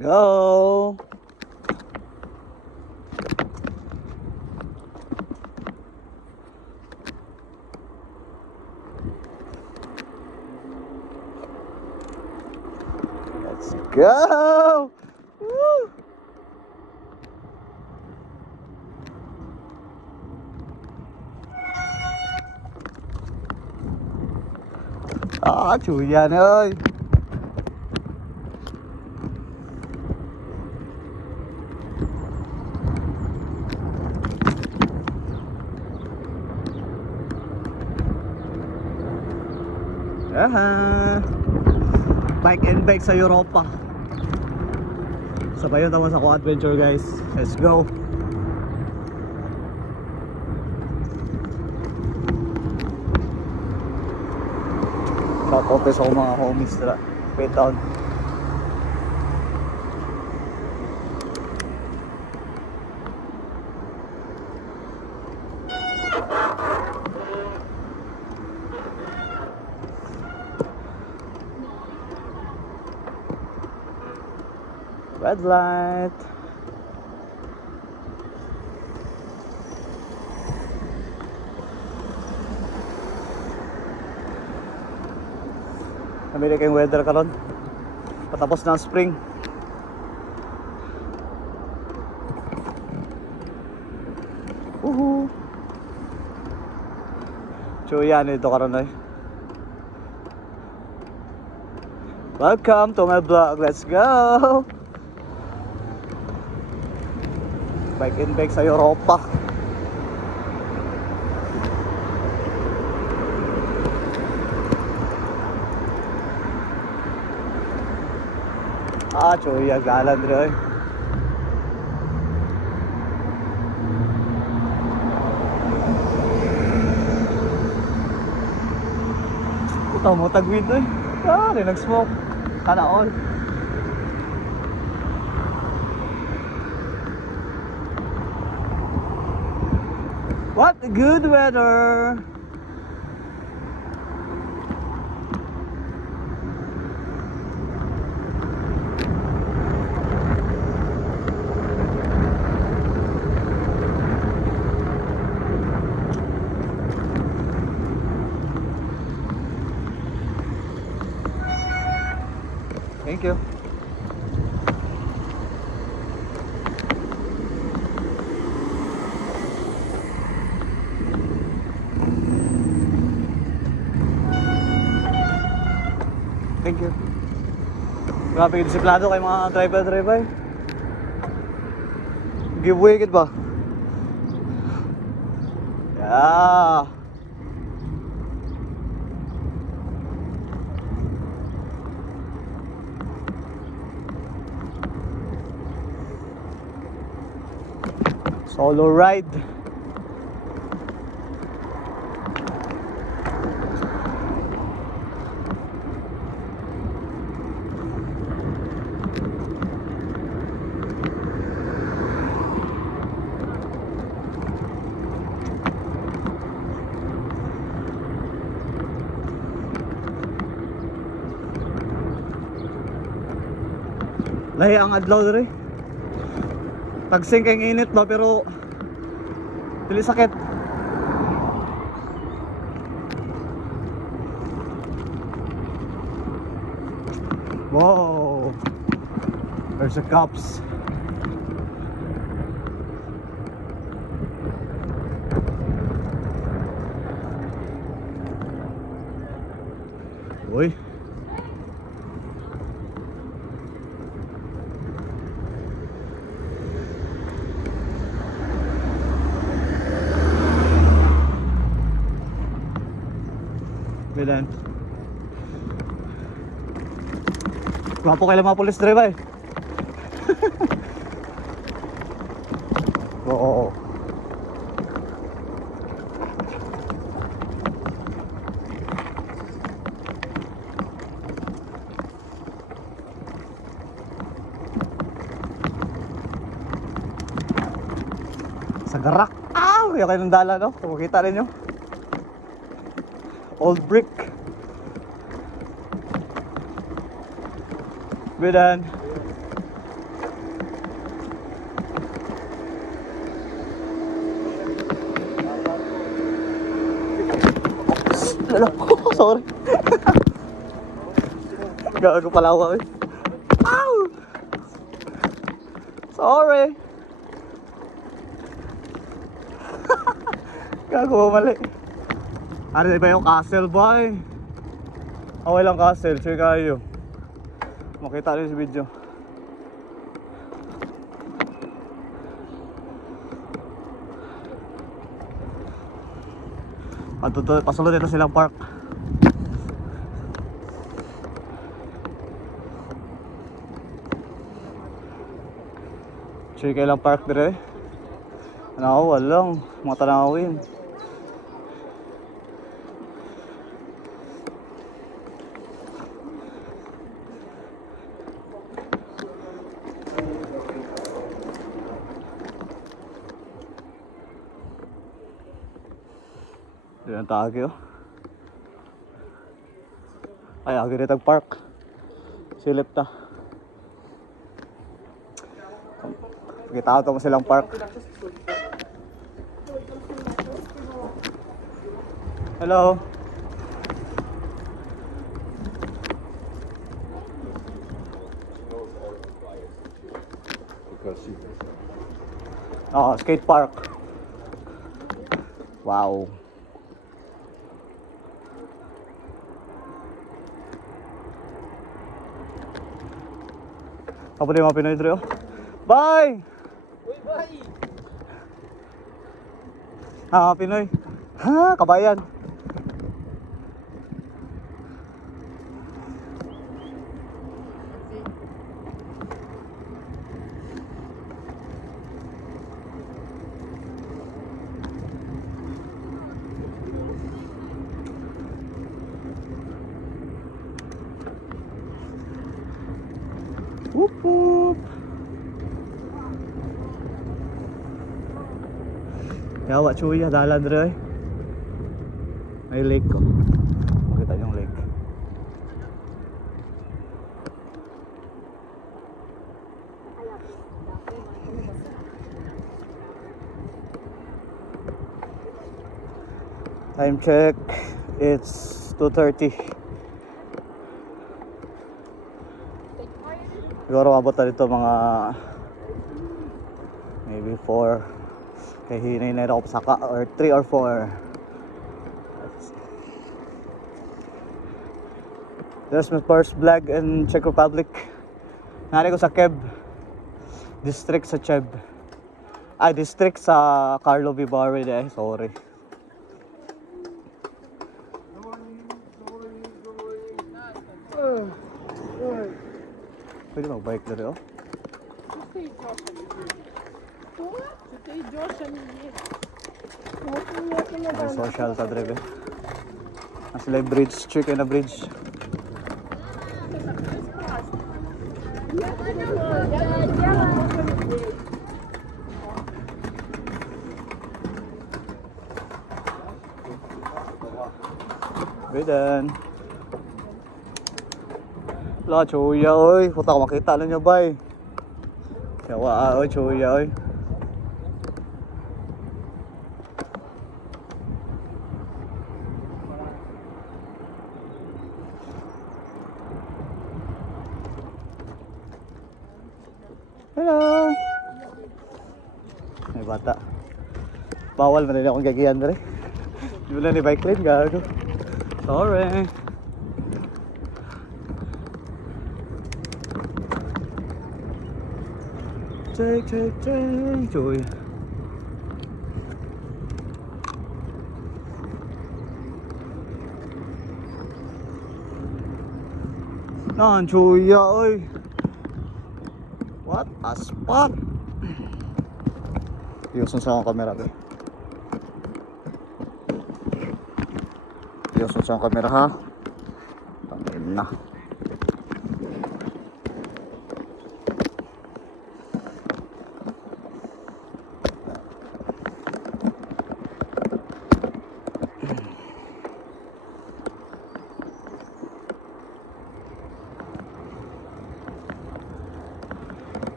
Go! Let's go! Woo! Chuyan ơi. Aha. Bike and bike sa Europa. Sabay yun naman sa co-adventure guys. Let's go. Shout out sa mga homies nila Baytown. Red light. Namili kayong weather karon. Patapos na ang spring. Uhu. Chuyan ito karon ay. Welcome to my vlog. Let's go. Bike and bike sa Europa. Chuya galan rin. Ito mo tagwid eh. Rin nag-smoke. Sana all. What a good weather! Thank you. Thank you. Grabe, disiplado kay mga driver. Giveaway kit ba? Yeah. Solo ride. Lahi ang adlaw diri. Tagsing kay init ba pero dili sakit. Wow. There's the cops. Uy. Bilan. Gwapo kayo mga police driver. Oo. Sa garak. Kaya kayo ng dala, no? Kung makita rin nyo. Old brick. Bidan. Lalo. Sorry. Gago pala ako eh. Ow! Sorry. Gago mali. Ano ba yung castle boy? Okay lang castle, sige kayo. Makita rin sa video. Pasunod dito silang park. Sige kayo lang park dire. Ano, walang mga tanawin. Diyan tayo. Ay, agi rin tag-park. Silip ta. Kita ko silang park. Hello. Oh, skate park. Wow. Apa dia mga Pinoy dre? Bye! Uy, bye! Ah, Pinoy. Ha, kabayan. Whoop whoop. Yawa cuya dalan dre. May lake ko. Makita yung lake. Time check. It's 2:30. Siguro mabot na dito mga maybe 4. Kaya hinay na ako saka or 3 or 4. There's my first vlog in Czech Republic. Nari ko sa Kiev district sa Czech. Ay, district sa Karlovy Vary eh. Sorry. Pwede mag-bike na rin oh. Ay, social ta drive eh. Nasa bridge, chicken na bridge. Bidan. La chuya ơi, puta ko makita lang niya bay. Yawa ơi chuya ơi. Hello. May bata. Bawal na rin akong gagiyan rin. Di ba na ni bike lane gago. Sorry. Trời. Nan chui ơi. What a spot. Iusun sa akong camera ko. Iusun sa akong camera ha. Tangin na.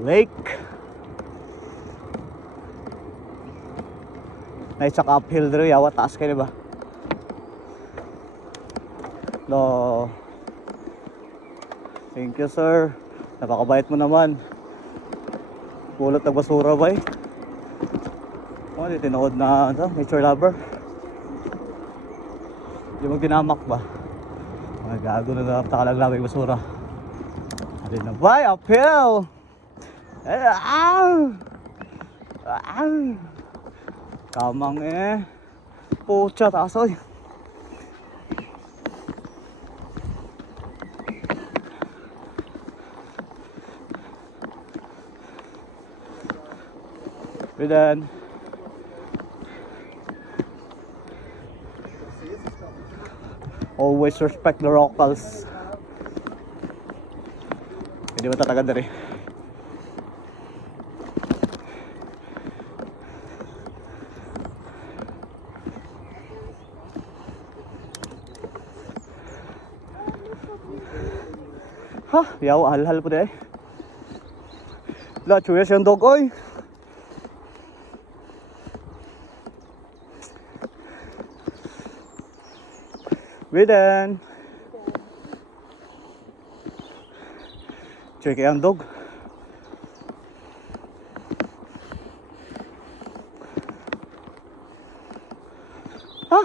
Lake. Nice sa uphill dito, yawa taas kayo diba? No. Thank you, sir. Napakabait mo naman. Pulot ng basura ba eh? Oh, di tinood na nature lover. Di magdinamak ba? Ay, gago na napakalag yung basura. Adi na bay, uphill! Kamang eh. Pucha, tasoy. Then always respect the locals. Hindi mo tatagan dari. Ha, yaw hal-hal po deh. La chuya siyang dog oy. Widen. Chuya kayang dog. Ha?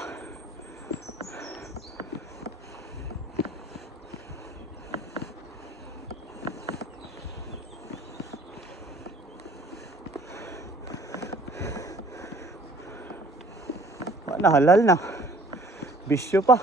Nahalal na. Bisyo pa.